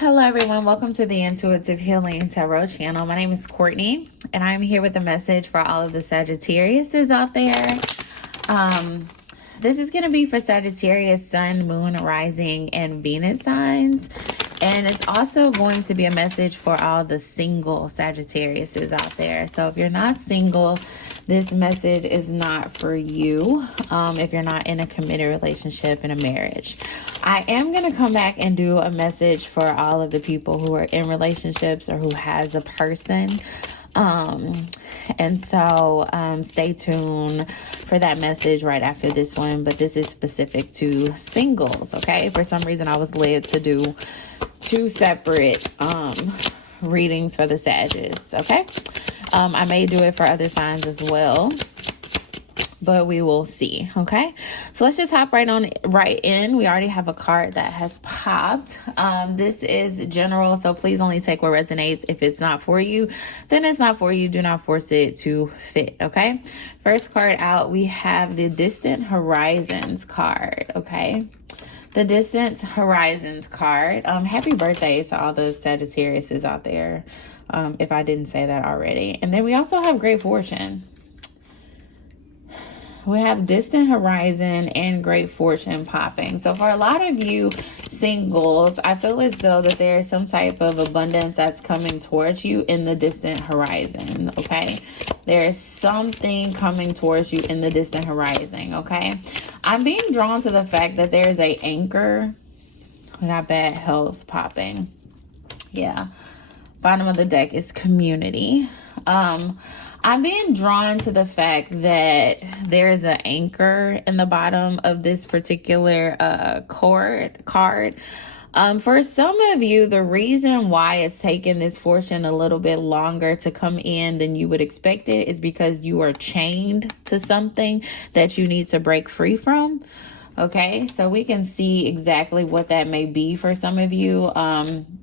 Hello everyone, welcome to the Intuitive Healing Tarot channel. My name is Courtney and I'm here with a message for all of the Sagittariuses out there. This is going to be for Sagittarius, Sun, Moon, Rising, and Venus signs. And it's also going to be a message for all the single Sagittariuses out there. So if you're not single, this message is not for you if you're not in a committed relationship in a marriage. I am going to come back and do a message for all of the people who are in relationships or who has a person. And so stay tuned for that message right after this one. But this is specific to singles, okay? For some reason, I was led to do two separate readings for the Sagittarius, okay? I may do it for other signs as well, but we will see, okay? So let's just hop right in. We already have a card that has popped. This is general, so please only take what resonates. If it's not for you, then it's not for you. Do not force it to fit, okay? First card out, we have the Distant Horizons card, okay? The Distant Horizons card. Happy birthday to all the Sagittariuses out there, if I didn't say that already. And then we also have Great Fortune. We have Distant Horizon and Great Fortune popping. So for a lot of you singles, I feel as though that there is some type of abundance that's coming towards you in the distant horizon, okay? There is something coming towards you in the distant horizon, okay? I'm being drawn to the fact that there is an anchor. We got bad health popping. Yeah. Bottom of the deck is community. I'm being drawn to the fact that there is an anchor in the bottom of this particular card. For some of you, the reason why it's taken this fortune a little bit longer to come in than you would expect it is because you are chained to something that you need to break free from. Okay, so we can see exactly what that may be for some of you.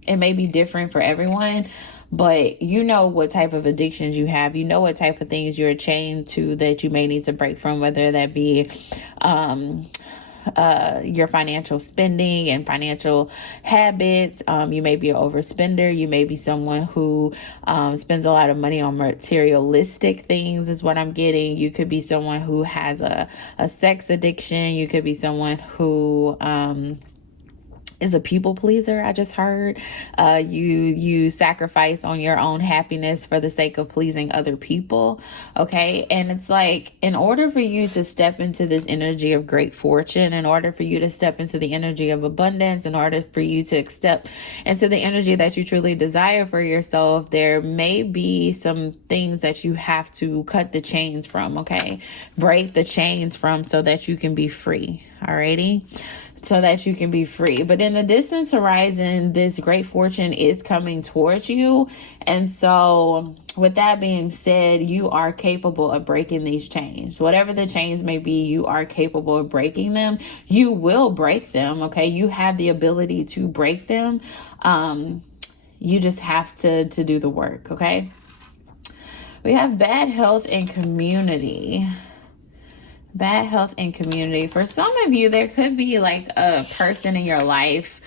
It may be different for everyone, but you know what type of addictions you have. You know what type of things you're chained to that you may need to break from, whether that be your financial spending and financial habits. You may be an overspender. You may be someone who spends a lot of money on materialistic things is what I'm getting. You could be someone who has a sex addiction. You could be someone who is a people pleaser. I just heard you sacrifice on your own happiness for the sake of pleasing other people. Okay. And it's like, in order for you to step into this energy of great fortune, in order for you to step into the energy of abundance, in order for you to step into the energy that you truly desire for yourself, there may be some things that you have to cut the chains from. Okay. Break the chains from so that you can be free. Alrighty. So that you can be free. But in the distant horizon, this great fortune is coming towards you. And so with that being said, you are capable of breaking these chains. Whatever the chains may be, you are capable of breaking them. You will break them, okay? You have the ability to break them. You just have to do the work, okay? We have bad health and community. Bad health and community. For some of you, there could be like a person in your life,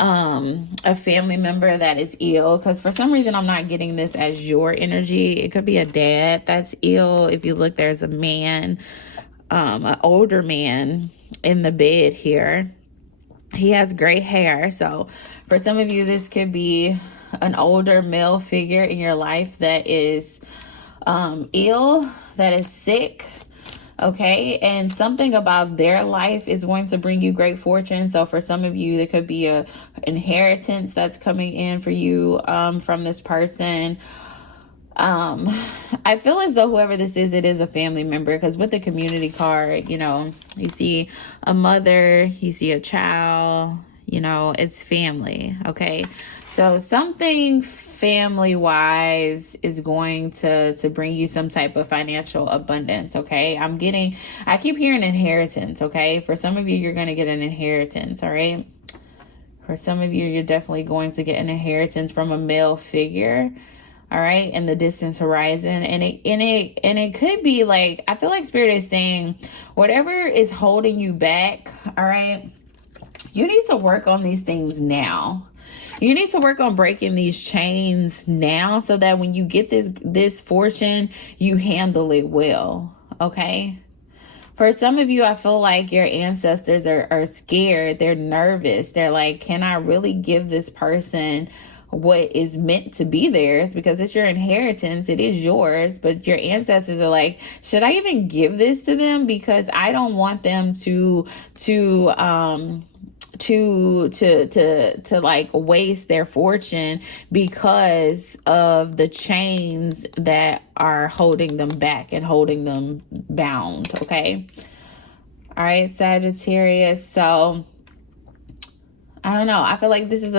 a family member that is ill, because for some reason I'm not getting this as your energy. It could be a dad that's ill. If you look, there's a man, an older man in the bed here. He has gray hair. So for some of you, this could be an older male figure in your life that is ill, that is sick. Okay, and something about their life is going to bring you great fortune. So for some of you, there could be a inheritance that's coming in for you from this person. I feel as though whoever this is, it is a family member, because with the community card, you know, you see a mother, you see a child, you know, it's family. Okay, so something family wise is going to bring you some type of financial abundance. Okay, I keep hearing inheritance. Okay, for some of you, you're going to get an inheritance. All right, for some of you, you're definitely going to get an inheritance from a male figure. All right, in the distance horizon. And it could be like, I feel like Spirit is saying whatever is holding you back, all right, you need to work on these things now. You need to work on breaking these chains now so that when you get this fortune, you handle it well, okay? For some of you, I feel like your ancestors are scared. They're nervous. They're like, can I really give this person what is meant to be theirs? Because it's your inheritance. It is yours. But your ancestors are like, should I even give this to them? Because I don't want them to like waste their fortune because of the chains that are holding them back and holding them bound. Okay. All right, Sagittarius. So I don't know. I feel like this is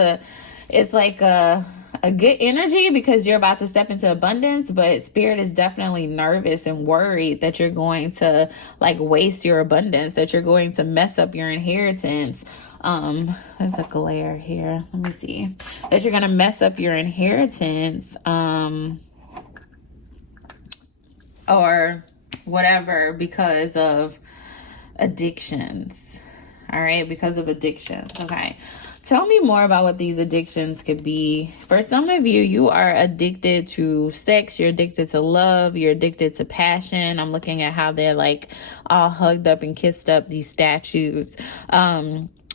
it's like a good energy because you're about to step into abundance, but Spirit is definitely nervous and worried that you're going to like waste your abundance, that you're going to mess up your inheritance. There's a glare here. Let me see. That you're going to mess up your inheritance, or whatever because of addictions. All right. Because of addictions. Okay. Tell me more about what these addictions could be. For some of you, you are addicted to sex. You're addicted to love. You're addicted to passion. I'm looking at how they're like all hugged up and kissed up, these statues.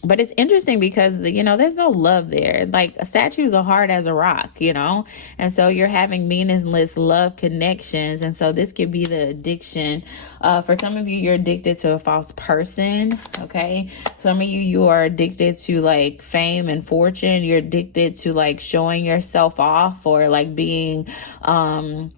But it's interesting because, you know, there's no love there. Like, statues are hard as a rock, you know? And so you're having meaningless love connections. And so this could be the addiction. For some of you, you're addicted to a false person, okay? Some of you, you are addicted to, like, fame and fortune. You're addicted to, like, showing yourself off or, like, being in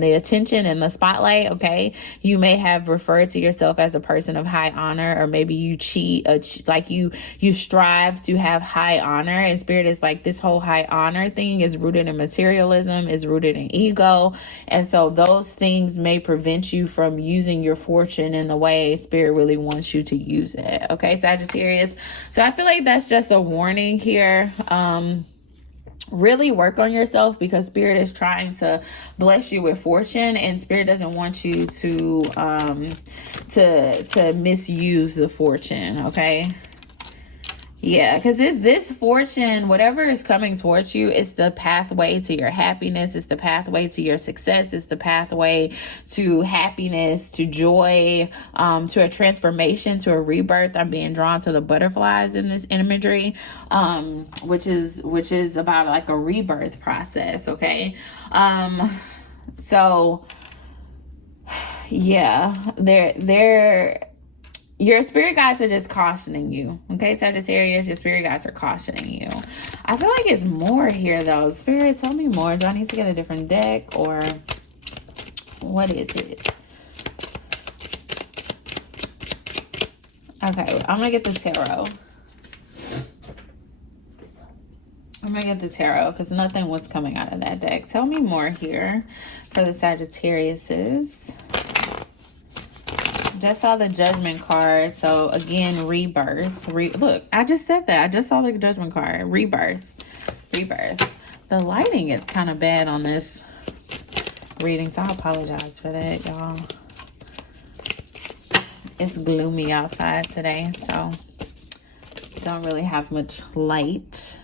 the attention and the spotlight. Okay, you may have referred to yourself as a person of high honor, or maybe you cheat, like you strive to have high honor, and Spirit is like, this whole high honor thing is rooted in materialism, is rooted in ego, and so those things may prevent you from using your fortune in the way Spirit really wants you to use it. Okay, Sagittarius. So I feel like that's just a warning here. Really work on yourself because Spirit is trying to bless you with fortune, and Spirit doesn't want you to misuse the fortune. Okay. Yeah, because this fortune, whatever is coming towards you, it's the pathway to your happiness. It's the pathway to your success. It's the pathway to happiness, to joy, to a transformation, to a rebirth. I'm being drawn to the butterflies in this imagery, which is about like a rebirth process. Okay. So yeah, your spirit guides are just cautioning you. Okay, Sagittarius, your spirit guides are cautioning you. I feel like it's more here though. Spirit, tell me more. Do I need to get a different deck, or what is it? Okay, I'm gonna get the tarot. I'm gonna get the tarot because nothing was coming out of that deck. Tell me more here for the Sagittariuses. Just saw the Judgment card. So again, rebirth. Look, I just said that. I just saw the Judgment card. Rebirth. The lighting is kind of bad on this reading, so I apologize for that, y'all. It's gloomy outside today, so don't really have much light.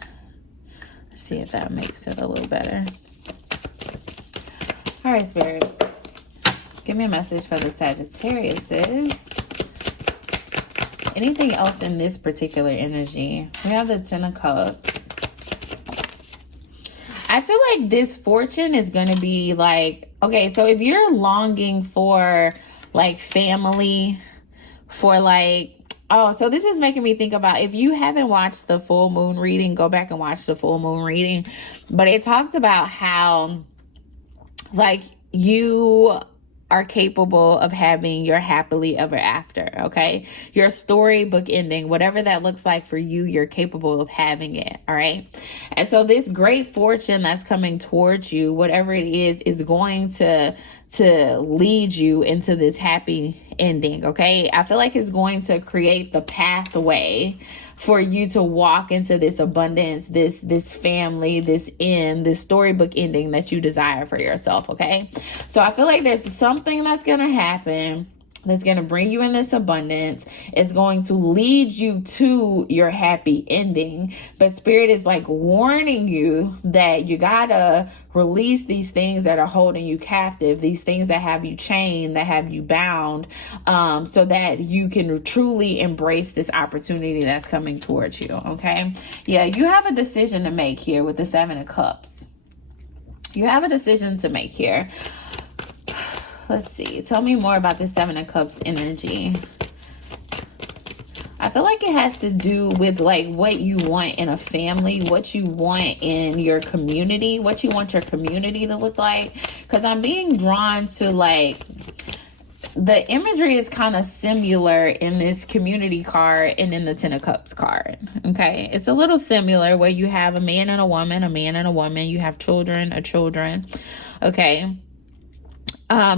Let's see if that makes it a little better. All right, Spirit. Give me a message for the Sagittariuses. Anything else in this particular energy? We have the Ten of Cups. I feel like this fortune is going to be like, okay, so if you're longing for like family, for like, oh, so this is making me think about, if you haven't watched the full moon reading, go back and watch the full moon reading. But it talked about how like you are capable of having your happily ever after, okay? Your storybook ending, whatever that looks like for you, you're capable of having it, all right? And so this great fortune that's coming towards you, whatever it is going to lead you into this happy ending, okay? I feel like it's going to create the pathway for you to walk into this abundance, this family, this storybook ending that you desire for yourself, okay? So I feel like there's something that's going to happen that's going to bring you in this abundance. It's going to lead you to your happy ending. But Spirit is like warning you that you got to release these things that are holding you captive, these things that have you chained, that have you bound, so that you can truly embrace this opportunity that's coming towards you. Okay. Yeah, you have a decision to make here with the 7 of Cups. You have a decision to make here. Let's see. Tell me more about this 7 of Cups energy. I feel like it has to do with like what you want in a family, what you want in your community, what you want your community to look like. Because I'm being drawn to like, the imagery is kind of similar in this community card and in the 10 of Cups card. Okay. It's a little similar where you have a man and a woman, a man and a woman. You have children, a children. Okay.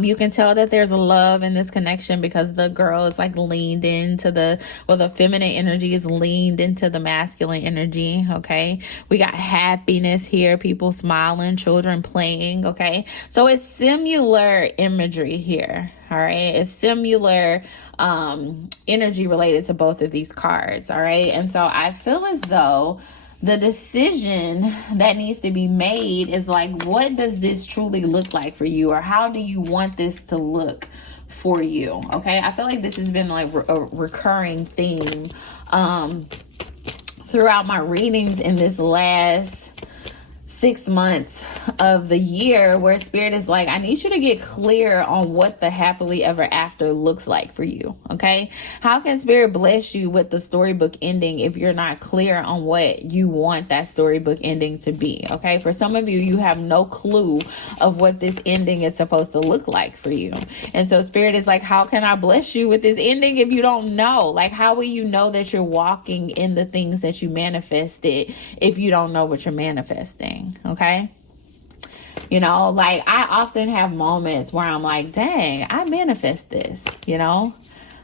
You can tell that there's a love in this connection because the girl is like leaned into the feminine energy is leaned into the masculine energy. Okay. We got happiness here, people smiling, children playing. Okay. So it's similar imagery here. All right. It's similar, energy related to both of these cards. All right. And so I feel as though the decision that needs to be made is like, what does this truly look like for you? Or how do you want this to look for you? Okay. I feel like this has been like a recurring theme throughout my readings in this last 6 months of the year, where Spirit is like, I need you to get clear on what the happily ever after looks like for you. Okay. How can Spirit bless you with the storybook ending if you're not clear on what you want that storybook ending to be? Okay. For some of you, you have no clue of what this ending is supposed to look like for you. And so Spirit is like, how can I bless you with this ending if you don't know? Like, how will you know that you're walking in the things that you manifested if you don't know what you're manifesting? Okay. You know, like I often have moments where I'm like, dang, I manifest this, you know,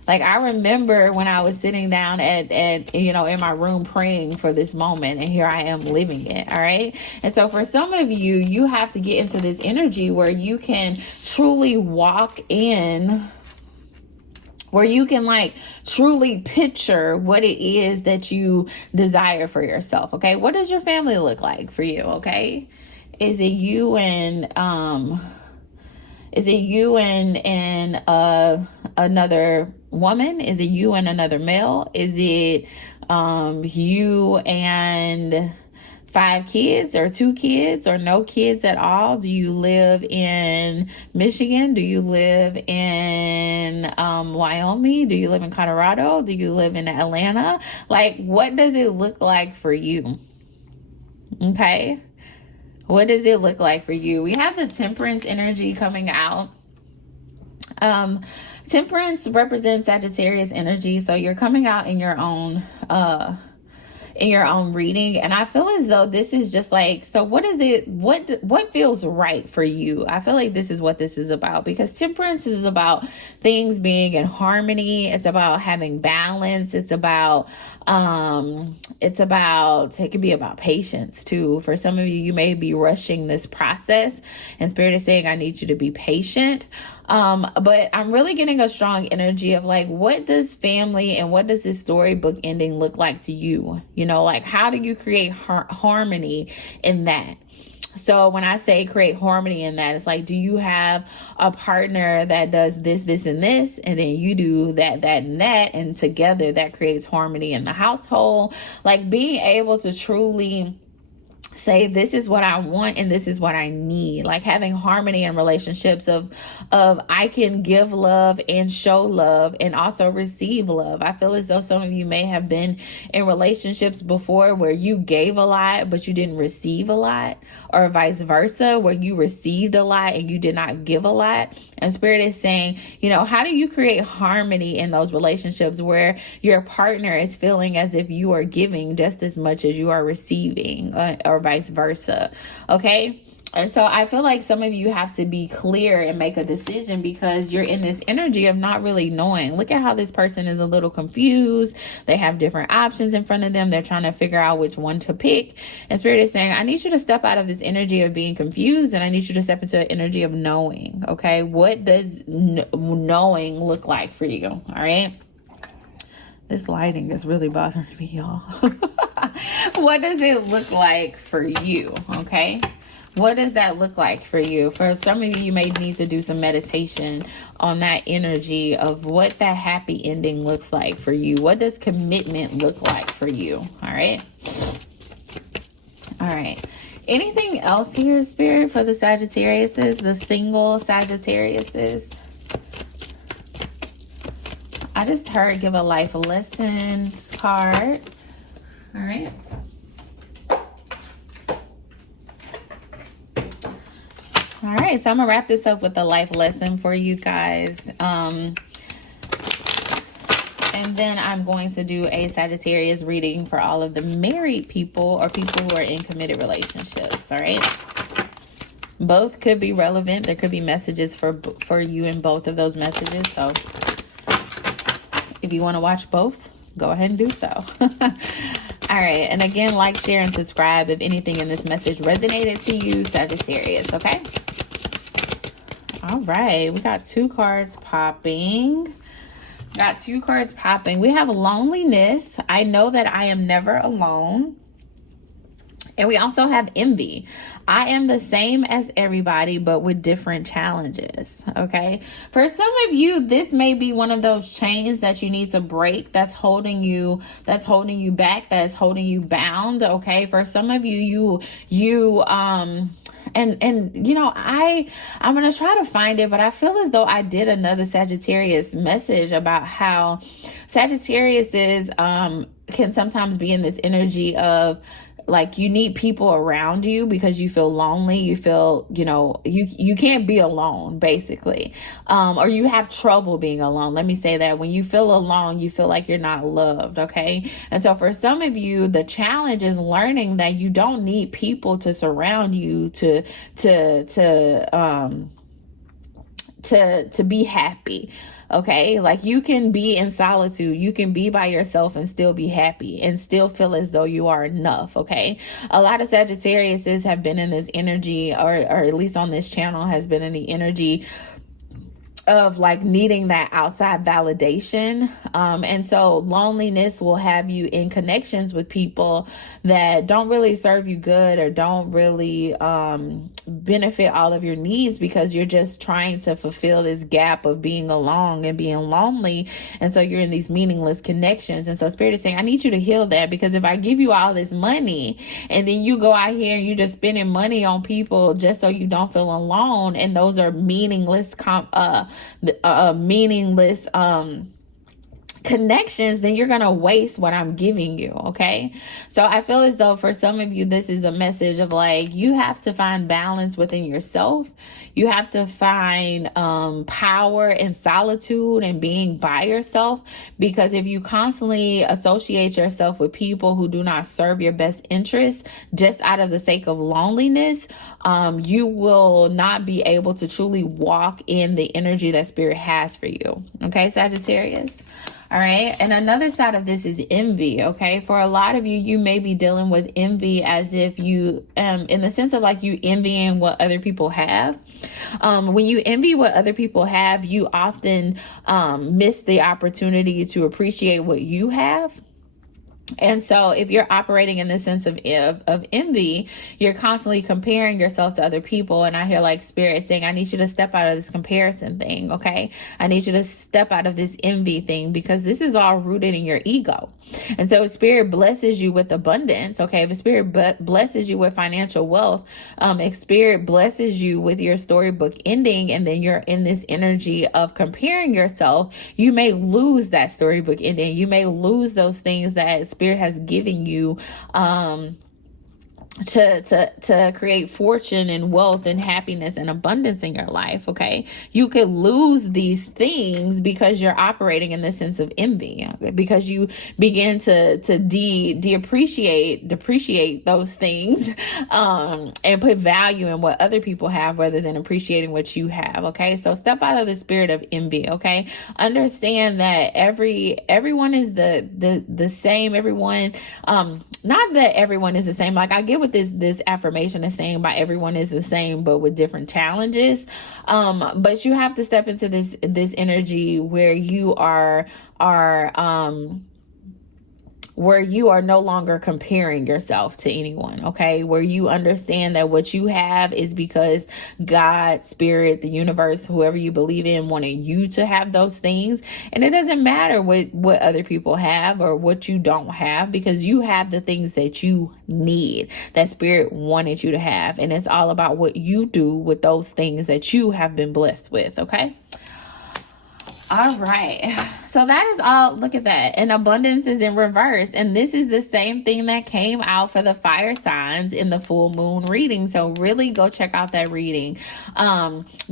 like I remember when I was sitting down at, you know, in my room praying for this moment, and here I am living it. All right. And so for some of you, you have to get into this energy where you can truly walk in, where you can like truly picture what it is that you desire for yourself. Okay. What does your family look like for you? Okay. Is it you and another woman? Is it you and another male? Is it you and 5 kids or 2 kids or no kids at all? Do you live in Michigan? Do you live in Wyoming? Do you live in Colorado? Do you live in Atlanta? Like, what does it look like for you? Okay. What does it look like for you? We have the Temperance energy coming out. Temperance represents Sagittarius energy. So you're coming out in your own reading. And I feel as though this is just like, so what is it? What feels right for you? I feel like this is what this is about, because temperance is about things being in harmony. It's about having balance. It can be about patience too. For some of you, you may be rushing this process, and Spirit is saying, I need you to be patient. But I'm really getting a strong energy of like, what does family and what does this storybook ending look like to you? You know, like, how do you create harmony in that? So when I say create harmony in that, it's like, do you have a partner that does this, this, and this, and then you do that, that, and that, and together that creates harmony in the household? Like, being able to truly say, this is what I want and this is what I need. Like having harmony in relationships of I can give love and show love and also receive love. I feel as though some of you may have been in relationships before where you gave a lot but you didn't receive a lot, or vice versa, where you received a lot and you did not give a lot. And Spirit is saying, you know, how do you create harmony in those relationships where your partner is feeling as if you are giving just as much as you are receiving, or vice versa? Okay. And so I feel like some of you have to be clear and make a decision because you're in this energy of not really knowing. Look at how this person is a little confused. They have different options in front of them. They're trying to figure out which one to pick. And Spirit is saying, I need you to step out of this energy of being confused, and I need you to step into an energy of knowing. Okay. What does knowing look like for you? All right. This lighting is really bothering me, y'all. What does it look like for you? Okay. What does that look like for you? For some of you, you may need to do some meditation on that energy of what that happy ending looks like for you. What does commitment look like for you? All right. All right. Anything else here, Spirit, for the Sagittariuses, the single Sagittariuses? I just heard give a life lessons card. All right. All right, so I'm gonna wrap this up with a life lesson for you guys. And then I'm going to do a Sagittarius reading for all of the married people or people who are in committed relationships. All right. Both could be relevant. There could be messages for you in both of those messages. So if you want to watch both, go ahead and do so. All right. And again, like, share, and subscribe if anything in this message resonated to you, Sagittarius. Okay. All right. We got two cards popping. We have loneliness. I know that I am never alone. And we also have envy. I am the same as everybody, but with different challenges. Okay. For some of you, this may be one of those chains that you need to break. That's holding you back. That's holding you bound. Okay. For some of you, and you know, I'm going to try to find it, but I feel as though I did another Sagittarius message about how Sagittarius can sometimes be in this energy of, like, you need people around you because you feel lonely. You feel, you can't be alone, basically. Or you have trouble being alone. Let me say that. When you feel alone, you feel like you're not loved. Okay. And so for some of you, the challenge is learning that you don't need people to surround you to be happy. Okay. Like, you can be in solitude. You can be by yourself and still be happy and still feel as though you are enough. Okay. A lot of Sagittariuses have been in this energy, or at least on this channel has been in the energy of, like, needing that outside validation. And so loneliness will have you in connections with people that don't really serve you good or don't really benefit all of your needs, because you're just trying to fulfill this gap of being alone and being lonely. And so you're in these meaningless connections. And so Spirit is saying, I need you to heal that, because if I give you all this money and then you go out here and you're just spending money on people just so you don't feel alone, and those are meaningless connections, then you're going to waste what I'm giving you. Okay. So I feel as though for some of you, this is a message of, like, you have to find balance within yourself. You have to find power in solitude and being by yourself, because if you constantly associate yourself with people who do not serve your best interests just out of the sake of loneliness, you will not be able to truly walk in the energy that Spirit has for you. Okay, Sagittarius. All right. And another side of this is envy. Okay. For a lot of you, you may be dealing with envy as if you, in the sense of, like, you envying what other people have. When you envy what other people have, you often miss the opportunity to appreciate what you have. And so if you're operating in the sense of envy, you're constantly comparing yourself to other people. And I hear, like, Spirit saying, I need you to step out of this comparison thing. Okay. I need you to step out of this envy thing, because this is all rooted in your ego. And so if Spirit blesses you with abundance, okay, if Spirit blesses you with financial wealth, if Spirit blesses you with your storybook ending, and then you're in this energy of comparing yourself, you may lose that storybook ending. You may lose those things that Spirit has given you to create fortune and wealth and happiness and abundance in your life. Okay, you could lose these things because you're operating in the sense of envy, because you begin to depreciate those things, and put value in what other people have rather than appreciating what you have. Okay, so step out of the spirit of envy. Okay, understand that everyone is the same. Everyone, not that everyone is the same. Like, I get what this affirmation is saying by everyone is the same, but with different challenges. But you have to step into this energy where you are where you are no longer comparing yourself to anyone, okay? Where you understand that what you have is because God, spirit, the universe, whoever you believe in, wanted you to have those things. And it doesn't matter what other people have or what you don't have, because you have the things that you need, that spirit wanted you to have. And it's all about what you do with those things that you have been blessed with, okay? All right. So that is all. Look at that. And abundance is in reverse. And this is the same thing that came out for the fire signs in the full moon reading. So really go check out that reading.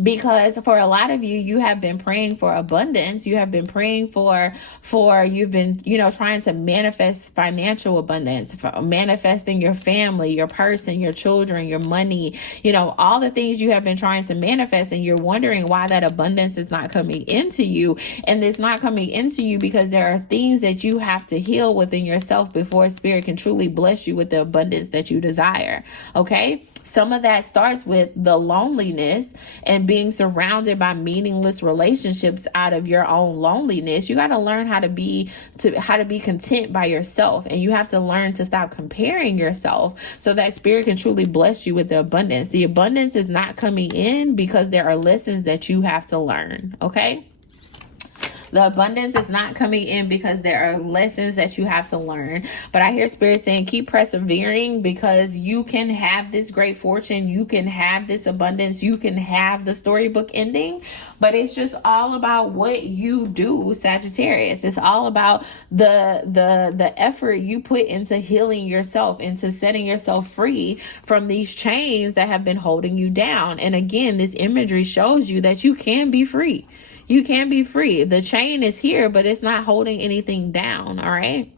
Because for a lot of you, you have been praying for abundance. You have been praying you've been, trying to manifest financial abundance, manifesting your family, your person, your children, your money, all the things you have been trying to manifest. And you're wondering why that abundance is not coming into you. And it's not coming into you because there are things that you have to heal within yourself before spirit can truly bless you with the abundance that you desire. Okay. Some of that starts with the loneliness and being surrounded by meaningless relationships out of your own loneliness. You got to learn how to be content by yourself, and you have to learn to stop comparing yourself so that spirit can truly bless you with the abundance. The abundance is not coming in because there are lessons that you have to learn. Okay. The abundance is not coming in because there are lessons that you have to learn. But I hear spirit saying, keep persevering, because you can have this great fortune. You can have this abundance. You can have the storybook ending. But it's just all about what you do, Sagittarius. It's all about the effort you put into healing yourself, into setting yourself free from these chains that have been holding you down. And again, this imagery shows you that you can be free. You can be free. The chain is here, but it's not holding anything down. All right.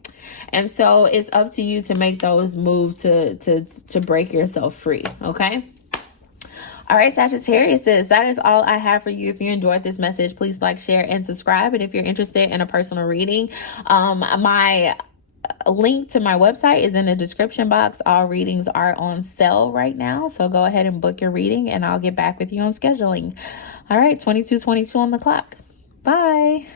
And so it's up to you to make those moves to break yourself free. Okay. All right, Sagittarius, that is all I have for you. If you enjoyed this message, please like, share, and subscribe. And if you're interested in a personal reading, my link to my website is in the description box. All readings are on sale right now. So go ahead and book your reading, and I'll get back with you on scheduling. All right, 22:22 on the clock. Bye.